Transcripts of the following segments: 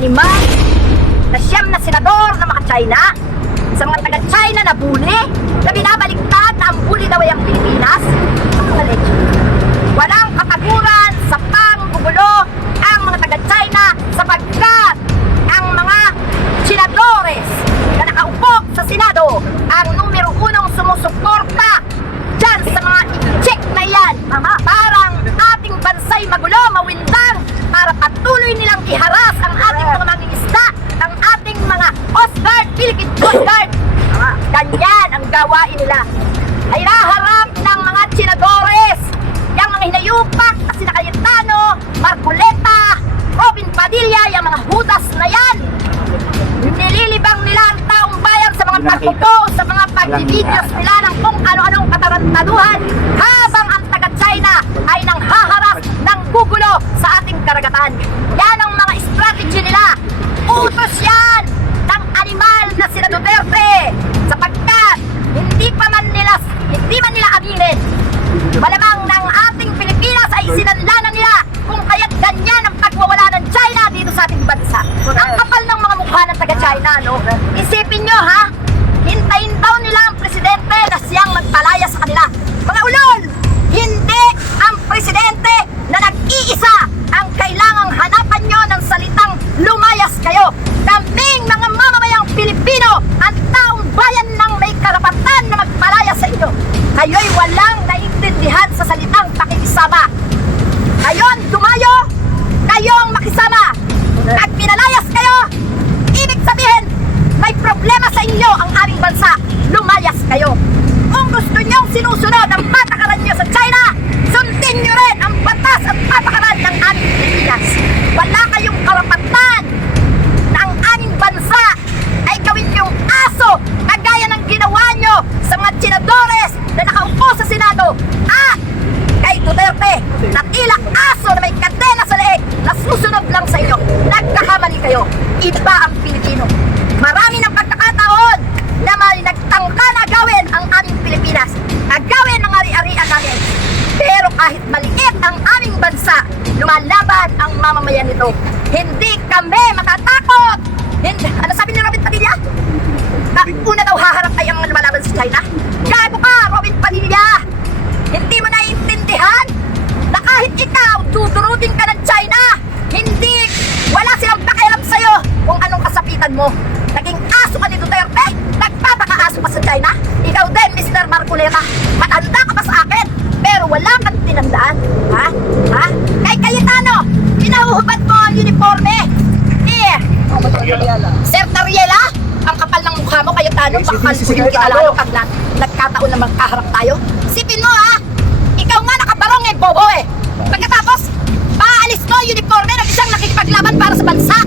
animal na siyam na senador na mga China, sa mga taga-China na bully, na binabaliktad na ang bully daw ay ang Pilipinas. Walang kataguran sa panggugulo ang mga taga-China sapagkat ang mga senadores na nakaupo sa Senado ang numero unong sumusuporta dyan sa mga i-check na yan. Parang ating bansay magulo, mawindang, para patuloy nilang iharas ang ating mga mangingisda, ang ating mga Coast Guard, Philippine Coast Guard. Ganyan ang gawain nila. Ay naharap ng mga senadores, yung mga hinayupak, sina Cayetano, Marcoleta, Robin Padilla, yung mga hudas na yan. Nililibang nila ang taong bayan sa mga pagpo-post, sa mga pag-videos nila ng kung ano-anong katarantaduhan, habang ang taga-China ay nanghaharas ng gugulo sa ating karagatan. Yan ang mga strategy nila. Utos yan ng animal na sina Duterte, sapagkat hindi man nila aminin. Malamang ng ating Pilipinas ay sinanlanan nila kung kaya't ganyan ang pagwawala ng China dito sa ating bansa. Ang kapal ng mga mukha ng taga-China, no? Isipin nyo, ha? Hintayin daw nila ang presidente na siyang magpalaya sa kanila. Mga ulol! Hindi ang presidente na nag-iisa ang kailangang hanapan nyo ng salitang lumayas kayo. Kaming mga mamamayang Pilipino, ang taong bayan ng may karapatan na magpalaya sa inyo. Kayo'y walang naiintindihan sa salitang pakikisama. Kayo'n dumayo, kayong makisama. Pag pinalayas kayo, ibig sabihin, may problema sa inyo ang aming bansa. Lumayas kayo. Kung gusto nyong sinusunod ang patakaran nyo sa China, sundin nyo rin ang batas at patakaran ng aming Pilipinas. Wala kayong karapatan na ang aming bansa ay gawin yung aso kagaya ng ginawa nyo sa mga senadores na nakaupo sa Senado at kay Duterte na tila aso na may kadena sa leeg na susunod lang sa inyo. Nagkakamali kayo. Iba ang Pilipino. Marami ng pagkakataon na nagtangka na gawin ang aming Pilipinas, agawin ang ari-arian namin. Pero kahit maliit ang aming bansa, lumalaban ang mamamayan nito. Hindi kami matatakot. Ano sabi ni Robin Padilla? Na una daw haharap ay ang lumalaban sa China. Gago ka, Robin Padilla! Hindi mo naiintindihan na kahit ikaw, tuturutin ka ng China, hindi, wala silang pakialam sa'yo kung anong kasapitan mo. Naging aso ka ni Duterte, nagpapaka-aso ka sa China. Ikaw din, Mr. Marcoleta, matanda ka pa sa akin, pero wala kang tinandaan. Ha? Ha? Kay Cayetano, pinahuhubad mo ang uniforme. Sir Tariela, ang kapal ng mukha mo, Cayetano, pakakalpunin kita lalo pag nagkataon na magkaharap tayo. Sipin mo, ha? Ikaw nga nakabarong bobo Pagkatapos, paalis mo uniforme ng isang nakikipaglaban para sa bansa.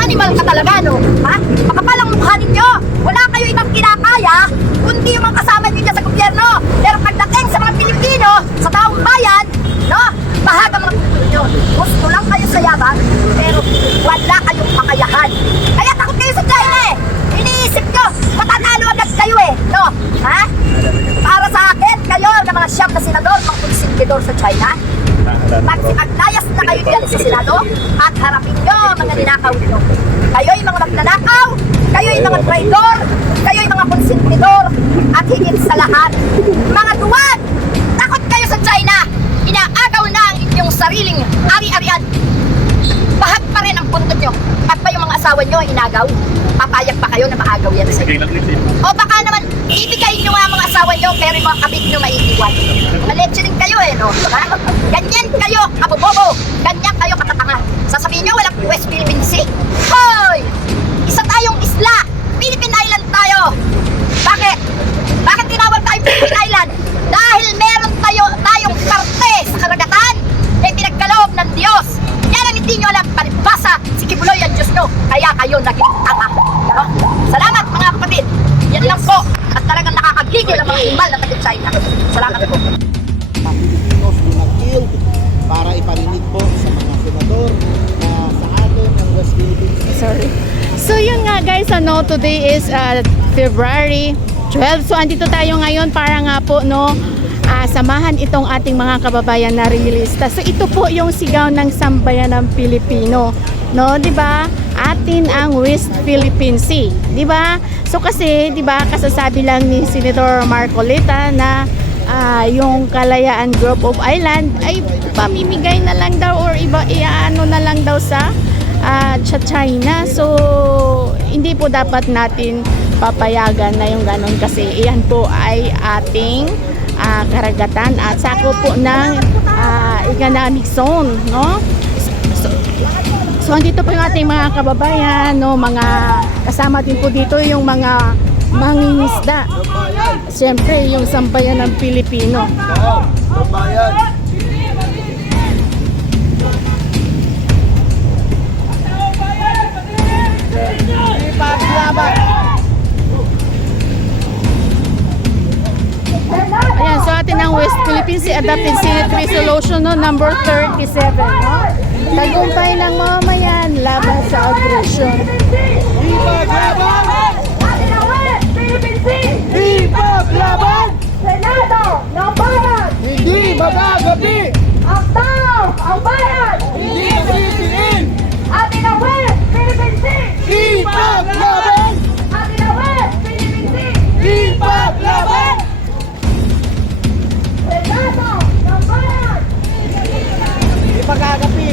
Animal ka talaga, no? Ha? Makapal ang mukha ninyo. Wala kayo ibang kinakaya, kundi yung mga kasama ninyo dyan sa gobyerno. Pero pagdating sa mga Pilipino, sa taong bayan, no? Bahaga mga Pilipino. Gusto lang kayo sa yaman, pero wala kayong makayahan. Kaya takot kayo sa China Iniisip nyo, matatalo agad kayo no? Ha? Para sa akin, kayo na mga siyam na senador, mga konsilidor sa China, magsipaglayas na kayo dyan sa Senado at harapin nyo mga ninakaw nyo. Kayo'y mga magnanakaw, kayo'y mga traidor, kayo'y mga konsilidor, at higit sa lahat, mga duwag! Takot kayo sa China! Inaagaw na ang inyong sariling ari-arian. Bahag pa rin ang puntot nyo. At pa yung mga asawa nyo inagaw, papayag pa kayo na maagaw yan sa inyo. O baka naman, ibigay nyo nga mga asawa nyo, pero yung mga kabig nyo maiiwan. Maletse din kayo no? Ganyan kayo, kabobobo. Ganyan kayo katatanga. Sasabihin nyo, walang West Philippine Sea. Hoy! Isa tayong isla. Philippine Island tayo. Bakit? Bakit tinawag tayo Philippine Island? Dahil meron tayong parte sa karagatan na pinagkaloob ng Diyos. Yan ang hindi nyo alam, palibasa, si Kibuloy ang Diyos nyo, kaya kayo naging tanga. No? Salamat mga kapatid. Yan lang po. At talagang nakakagigil ang mga imal na taga-China. Salamat po. Mga Pilipinos lumagil para iparinig po sa mga senador na sa atin ang West Philippines. Sorry. So yun nga guys, today is February 12. So andito tayo ngayon para nga po samahan itong ating mga kababayan na realista. So ito po yung sigaw ng sambayan ng Pilipino, no, 'di ba? atin ang West Philippine Sea, 'di ba? So kasi 'di ba kasasabi lang ni Senator Marcolita na yung Kalayaan Group of Island ay pamimigay na lang daw or iba iaano na lang daw sa China. So hindi po dapat natin papayagan na yung ganon kasi iyan po ay ating karagatan at sakop po ng economic zone, no? So andito po yung ating mga kababayan, no, mga kasama din po dito yung mga mangingisda. Siyempre yung sambayan ng Pilipino. Ayan, so atin ang West Philippine Sea Adapted Senate Resolution no, number 37, no? Tagumpay ng mamayan laban sa aggression. Ipaglaban! Atin ang West Philippine Sea! Ipaglaban! Senado ng Bayan! Hindi magagabi! Ang tao, ang bayan! Hindi magiging! Atin ang West Philippine Sea! Ipaglaban! Atin ang West Philippine Sea! Ipaglaban! Senado ng Bayan! Ipagagapi!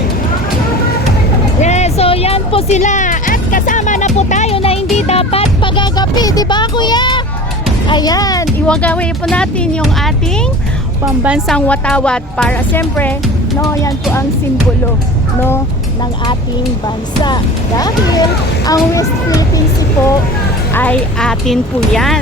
Yes, so yan po sila at kasama na po tayo na hindi dapat pagagapi, di ba kuya? Ayan, iwagawin po natin yung ating pambansang watawat para siyempre, no, yan po ang simbolo, no, ng ating bansa. Dahil ang West Philippine Sea po ay atin po yan.